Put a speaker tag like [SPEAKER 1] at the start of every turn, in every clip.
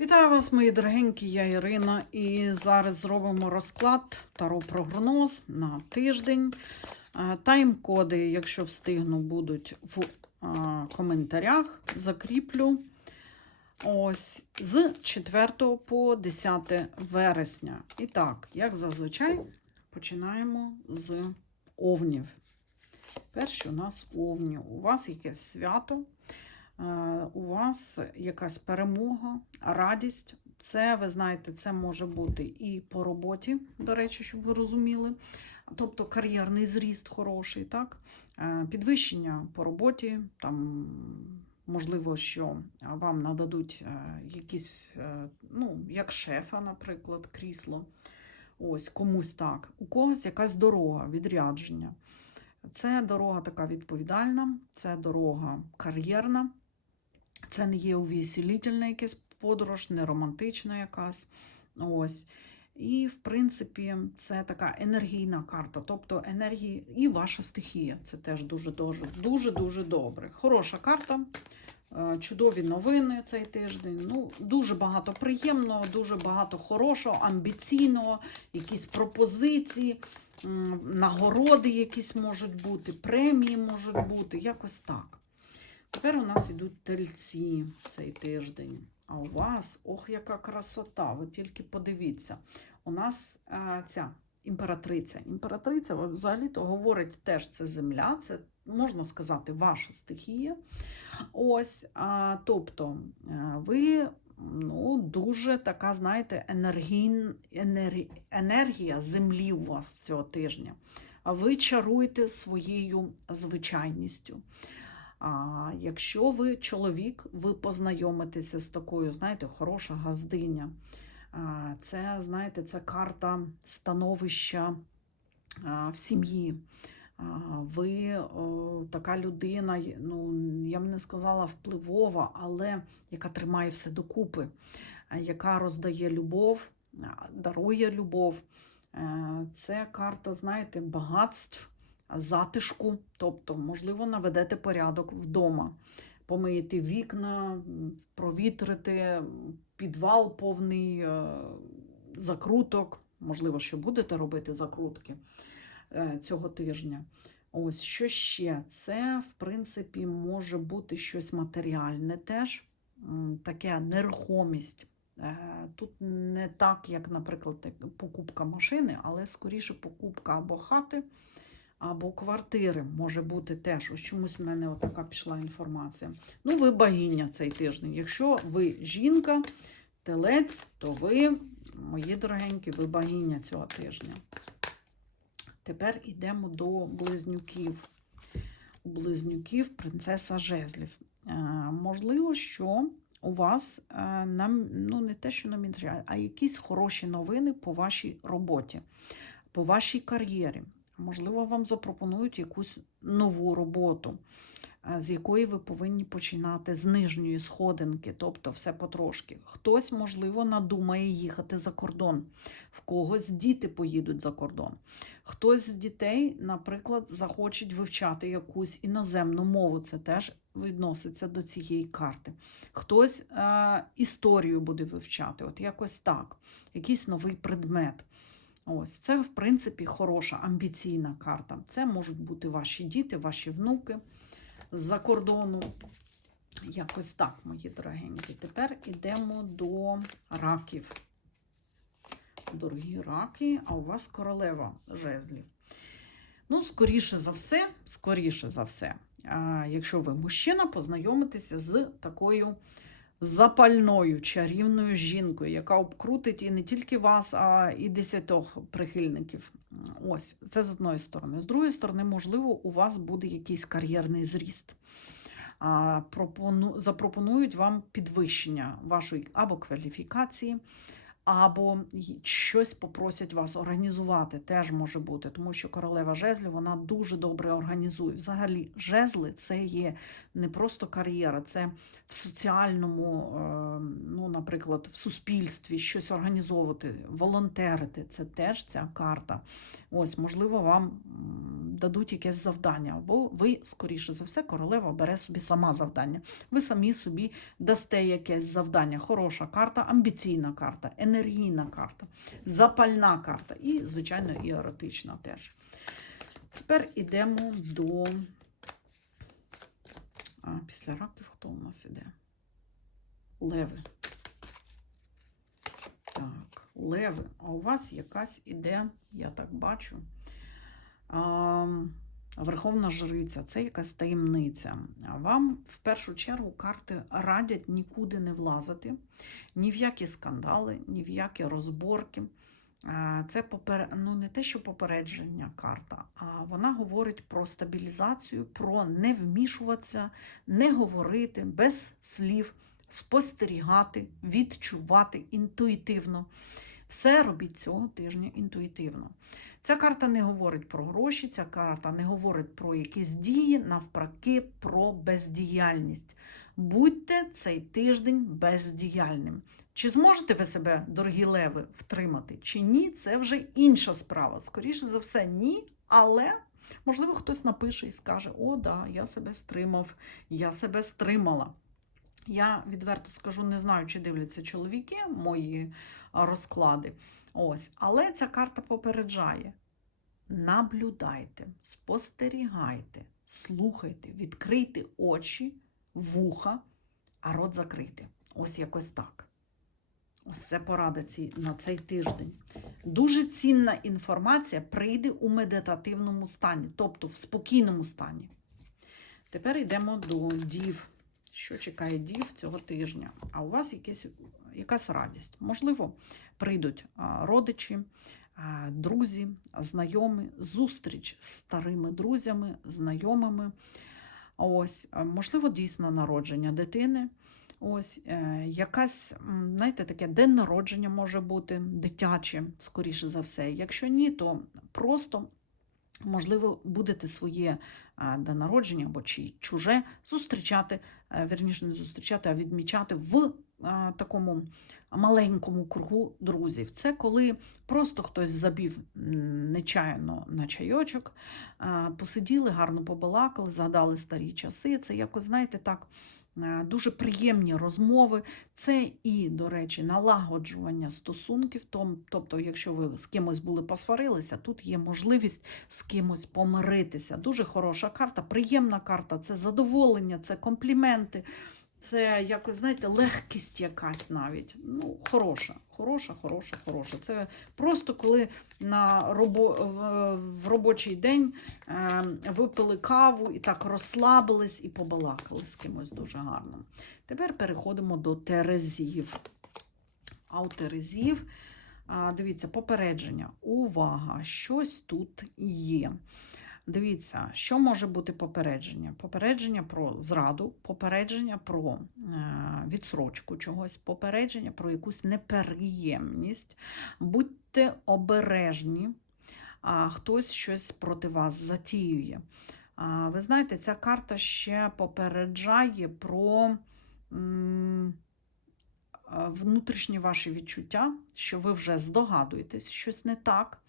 [SPEAKER 1] Вітаю вас, мої дорогенькі, я Ірина, і зараз зробимо розклад таро прогноз на тиждень. Тайм-коди, якщо встигну, будуть в коментарях. Закріплю. Ось з 4 по 10 вересня. І так, як зазвичай, починаємо з овнів. Перші у нас овні. У вас якесь свято. Е, у вас якась перемога, радість. Це, ви знаєте, це може бути і по роботі, до речі, щоб ви розуміли. Тобто кар'єрний зріст хороший, так? Е, Підвищення по роботі, там, можливо, що вам нададуть е, якісь, ну, як шефа, наприклад, крісло. Ось, комусь так. У когось якась дорога, відрядження. Це дорога така відповідальна, це дорога кар'єрна. Це не є увеселительна якась подорож, не романтична якась. Ось. І, в принципі, це така енергійна карта, тобто енергії і ваша стихія. Це теж дуже-дуже дуже-дуже добре. Хороша карта, е, чудові новини цей тиждень. Ну, Дуже багато приємного, дуже багато хорошого, амбіційного, якісь пропозиції, нагороди якісь можуть бути, премії можуть бути, якось так. Тепер у нас йдуть тельці цей тиждень. А у вас, ох, яка красота! Ви тільки подивіться. У нас е, ця імператриця. Імператриця взагалі-то говорить теж це земля, це, можна сказати, ваша стихія. Ось, а, тобто, е, ви ну, дуже така, знаєте, енергійн, енер- енергія землі у вас цього тижня. Ви чаруєте своєю звичайністю. А якщо ви чоловік, ви познайомитеся з такою, знаєте, хороша газдиня. Це, знаєте, це карта становища в сім'ї. Ви о, така людина, ну, я б не сказала впливова, але яка тримає все докупи, яка роздає любов, дарує любов. Е, Це карта, знаєте, багатств затишку, тобто, можливо, наведете порядок вдома, помиєте вікна, провітрите, підвал повний е, закруток. Можливо, що будете робити закрутки е, цього тижня. Ось що ще? Це, в принципі, може бути щось матеріальне теж, таке нерухомість. Е, Тут не так, як, наприклад, покупка машини, але скоріше покупка або хати, або квартири може бути теж. Ось чомусь в мене отака пішла інформація. Ну, ви богиня цей тиждень. Якщо ви жінка, телець, то ви, мої дорогенькі, ви богиня цього тижня. Тепер йдемо до близнюків. У близнюків принцеса жезлів. Е, можливо, що у вас е, нам, ну не те, що нам а якісь хороші новини по вашій роботі, по вашій кар'єрі. Можливо, вам запропонують якусь нову роботу, е, з якої ви повинні починати з нижньої сходинки, тобто все потрошки. Хтось, можливо, надумає їхати за кордон, в когось діти поїдуть за кордон. Хтось з дітей, наприклад, захочуть вивчати якусь іноземну мову. Це теж відноситься до цієї карти. Хтось е, історію буде вивчати, от якось так, якийсь новий предмет. Ось це, в принципі, хороша амбіційна карта. Це можуть бути ваші діти, ваші внуки з-за кордону. Якось так, мої дорогенькі. Тепер йдемо до раків. Дорогі раки, а у вас королева жезлів. Ну, скоріше за все, скоріше за все, якщо ви мужчина, познайомитеся з такою запальною чарівною жінкою, яка обкрутить і не тільки вас, а і десятьох прихильників. Ось це з одної сторони. З другої сторони, можливо, у вас буде якийсь кар'єрний зріст. Пропону- Запропонують вам підвищення вашої або кваліфікації, або щось попросять вас організувати, теж може бути, тому що королева жезлів вона дуже добре організує. Взагалі, жезли це є не просто кар'єра, це в соціальному, е, ну, наприклад, в суспільстві щось організовувати, волонтерити. Це теж ця карта. Ось, можливо, вам дадуть якесь завдання, або ви, скоріше за все, королева бере собі сама завдання. Ви самі собі дасте якесь завдання. Хороша карта, амбіційна карта, енергійна карта, запальна карта і, звичайно, і еротична теж. Тепер йдемо до. А, після раків хто у нас іде? Леви. Так, леви. А у вас якась іде, я так бачу. Верховна жриця, це якась таємниця. Вам в першу чергу карти радять нікуди не влазити, ні в які скандали, ні в які розборки. Це попер... ну, не те, що попередження карта, а вона говорить про стабілізацію, про не вмішуватися, не говорити без слів, спостерігати, відчувати інтуїтивно. Все робіть цього тижня інтуїтивно. Ця карта не говорить про гроші, ця карта не говорить про якісь дії, навпаки, про бездіяльність. Будьте цей тиждень бездіяльним. Чи зможете ви себе, дорогі леви, втримати, чи ні, це вже інша справа. Скоріше за все, ні, але можливо хтось напише і скаже: О, да, я себе стримав, я себе стримала. Я відверто скажу, не знаю, чи дивляться чоловіки мої розклади. Ось, але ця карта попереджає: наблюдайте, спостерігайте, слухайте, відкрийте очі, вуха, а рот закрийте. Ось якось так. Ось це порада ці, на цей тиждень. Дуже цінна інформація прийде у медитативному стані, тобто в спокійному стані. Тепер йдемо до дів. Що чекає дів цього тижня? А у вас якесь, якась радість. Можливо, прийдуть родичі, друзі, знайомі, зустріч з старими друзями, знайомими. Ось, можливо, дійсно народження дитини. Ось е, якась, знаєте, таке день народження може бути дитяче, скоріше за все. Якщо ні, то просто, можливо, будете своє день народження або чи чуже зустрічати, вірніше не зустрічати, а відмічати в е, такому маленькому кругу друзів. Це коли просто хтось забів нечаянно на чайочок, е, посиділи, гарно побалакали, згадали старі часи. Це якось, знаєте, так. Е, Дуже приємні розмови. Це і, до речі, налагоджування стосунків. Тобто, якщо ви з кимось були посварилися, тут є можливість з кимось помиритися. Дуже хороша карта, приємна карта, це задоволення, це компліменти, це якось, знаєте, легкість якась навіть. Ну, хороша, хороша, хороша, хороша. Це просто коли на робо... в- робочий день е, випили каву і так розслабились і побалакали з кимось дуже гарно. Тепер переходимо до Терезів. А у Терезів, дивіться, попередження. Увага! Щось тут є. Дивіться, що може бути попередження? Попередження про зраду, попередження про е, відсрочку чогось, попередження про якусь неприємність. Будьте обережні, а хтось щось проти вас затіює. Ви знаєте, ця карта ще попереджає про внутрішні ваші відчуття, що ви вже здогадуєтесь, щось не так.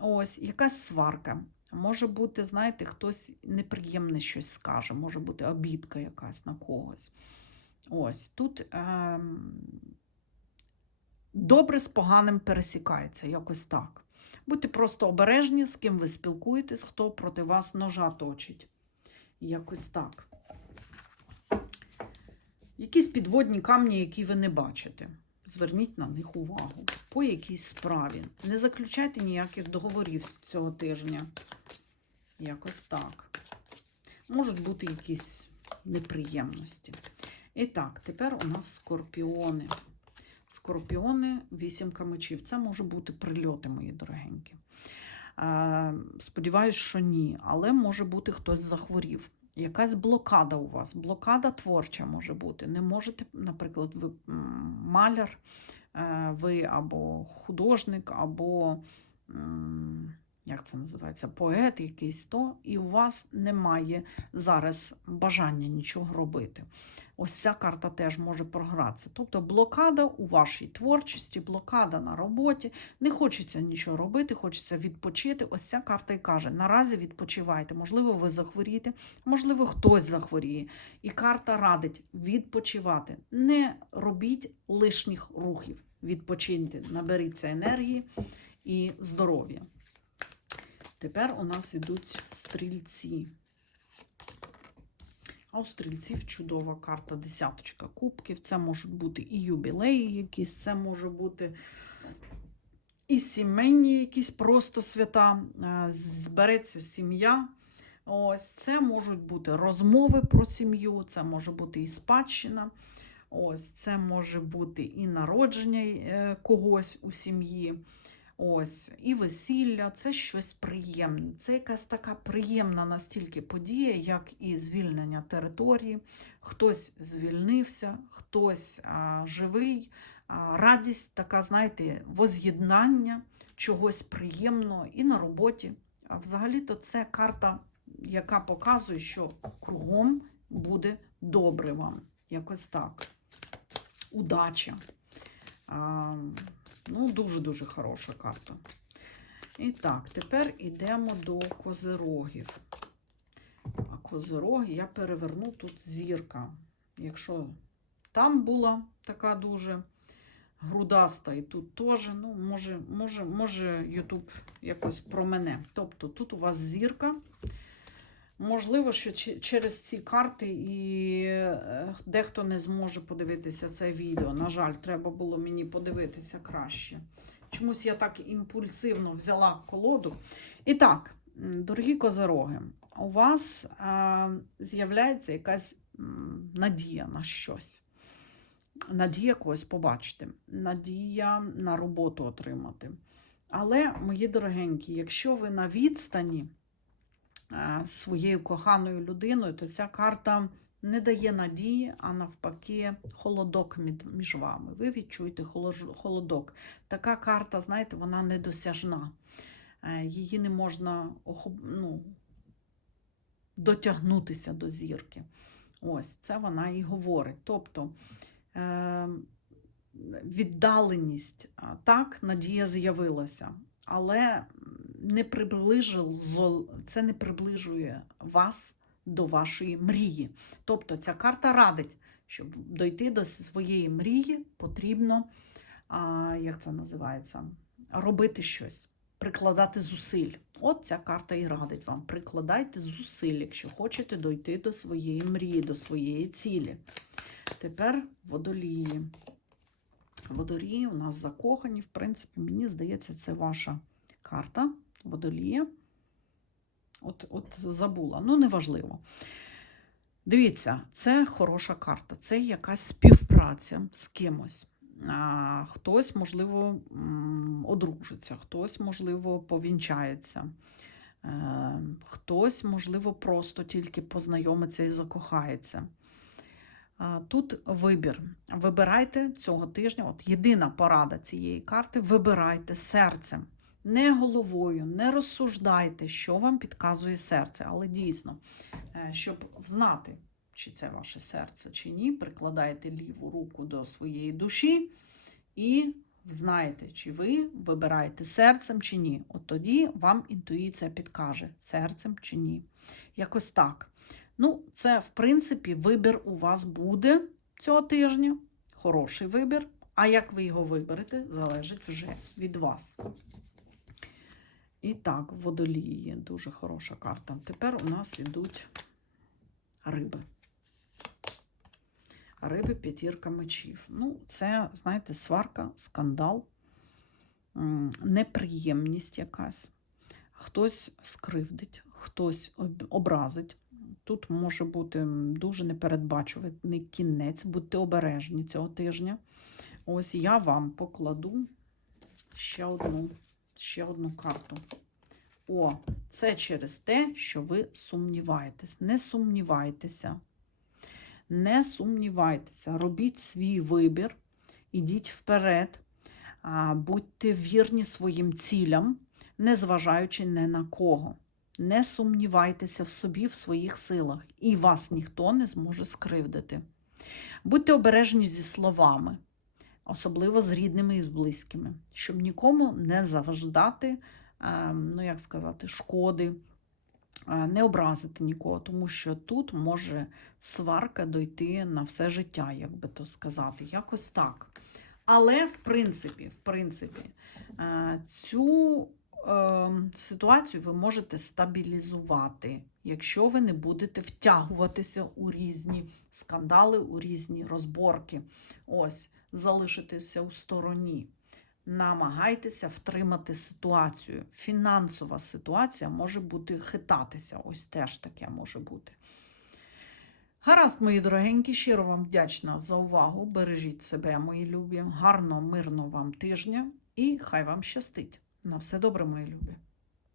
[SPEAKER 1] Ось, якась сварка. Може бути, знаєте, хтось неприємне щось скаже, може бути обідка якась на когось. Ось тут ем, добре з поганим пересікається, якось так. Будьте просто обережні, з ким ви спілкуєтесь, хто проти вас ножа точить. Якось так. Якісь підводні камні, які ви не бачите. Зверніть на них увагу. По якійсь справі. Не заключайте ніяких договорів цього тижня. Якось так. Можуть бути якісь неприємності. І так, тепер у нас скорпіони. Скорпіони, вісімка мечів. Це може бути прильоти, мої дорогенькі. Е, Сподіваюсь, що ні, але може бути хтось захворів. Якась блокада у вас, блокада творча може бути. Не можете, наприклад, ви маляр, е, ви або художник, або як це називається, поет якийсь то, і у вас немає зараз бажання нічого робити. Ось ця карта теж може програтися. Тобто блокада у вашій творчості, блокада на роботі, не хочеться нічого робити, хочеться відпочити. Ось ця карта і каже: наразі відпочивайте. Можливо, ви захворієте, можливо, хтось захворіє. І карта радить відпочивати. Не робіть лишніх рухів. Відпочиньте, наберіться енергії і здоров'я. Тепер у нас ідуть стрільці. А у стрільців чудова карта десяточка кубків. Це можуть бути і юбілеї якісь, це може бути і сімейні якісь просто свята. Е, Збереться сім'я. Ось це можуть бути розмови про сім'ю, це може бути і спадщина. Ось це може бути і народження е, когось у сім'ї. Ось, і весілля це щось приємне. Це якась така приємна настільки подія, як і звільнення території. Хтось звільнився, хтось а, живий, а, радість, така, знаєте, воз'єднання чогось приємного і на роботі. А взагалі-то це карта, яка показує, що кругом буде добре вам. Якось так. Удача. А, Ну, дуже-дуже хороша карта. І так, тепер йдемо до козирогів. А козироги я переверну тут зірка. Якщо там була така дуже грудаста, і тут теж, ну, може, може, може, Ютуб якось про мене. Тобто тут у вас зірка. Можливо, що через ці карти і е, дехто не зможе подивитися це відео. На жаль, треба було мені подивитися краще. Чомусь я так імпульсивно взяла колоду. І так, дорогі козороги, у вас з'являється якась надія на щось. Надія когось побачити, надія на роботу отримати. Але, мої дорогенькі, якщо ви на відстані, своєю коханою людиною, то ця карта не дає надії, а навпаки, холодок між вами. Ви відчуєте холодок. Така карта, знаєте, вона недосяжна. Е, Її не можна ну, дотягнутися до зірки. Ось це вона і говорить. Тобто е, віддаленість, так, надія з'явилася, але не приближив, це не приближує вас до вашої мрії. Тобто ця карта радить, щоб дойти до своєї мрії, потрібно, а, як це називається, робити щось, прикладати зусиль. От ця карта і радить вам. Прикладайте зусиль, якщо хочете дойти до своєї мрії, до своєї цілі. Тепер водолії. Водолії у нас закохані. В принципі, мені здається, це ваша карта водолія. От, от забула, ну неважливо. Дивіться, це хороша карта, це якась співпраця з кимось. А, хтось, можливо, одружиться, хтось, можливо, повінчається. Е, Хтось, можливо, просто тільки познайомиться і закохається. Тут вибір. Вибирайте цього тижня. От єдина порада цієї карти: вибирайте серцем. Не головою, не розсуждайте, що вам підказує серце. Але дійсно, е, щоб знати, чи це ваше серце, чи ні, прикладайте ліву руку до своєї душі і знаєте, чи ви вибираєте серцем чи ні. От тоді вам інтуїція підкаже, серцем чи ні. Якось так. Ну, це, в принципі, вибір у вас буде цього тижня. Хороший вибір. А як ви його виберете, залежить вже від вас. І так, водолії. Дуже хороша карта. Тепер у нас йдуть риби. Риби п'ятірка мечів. Ну, це, знаєте, сварка, скандал, неприємність якась. Хтось скривдить, хтось образить. Тут може бути дуже непередбачуваний кінець, будьте обережні цього тижня. Ось я вам покладу ще одну, ще одну карту. О, це через те, що ви сумніваєтесь. Не сумнівайтеся. Не сумнівайтеся, робіть свій вибір, ідіть вперед, будьте вірні своїм цілям. незважаючи не на кого. Не сумнівайтеся в собі, в своїх силах, і вас ніхто не зможе скривдити. Будьте обережні зі словами, особливо з рідними і з близькими, щоб нікому не заваждати, е, ну як сказати, шкоди, е, не образити нікого, тому що тут може сварка дойти на все життя, як би то сказати, якось так. Але, в принципі, в принципі, е, цю ситуацію ви можете стабілізувати, якщо ви не будете втягуватися у різні скандали, у різні розборки. Ось, залишитися у стороні. Намагайтеся втримати ситуацію. Фінансова ситуація може бути хитатися. Ось теж таке може бути. Гаразд, мої дорогенькі, щиро вам вдячна за увагу. Бережіть себе, мої любі. Гарно, мирно вам тижня і хай вам щастить. На все добре, мої любі.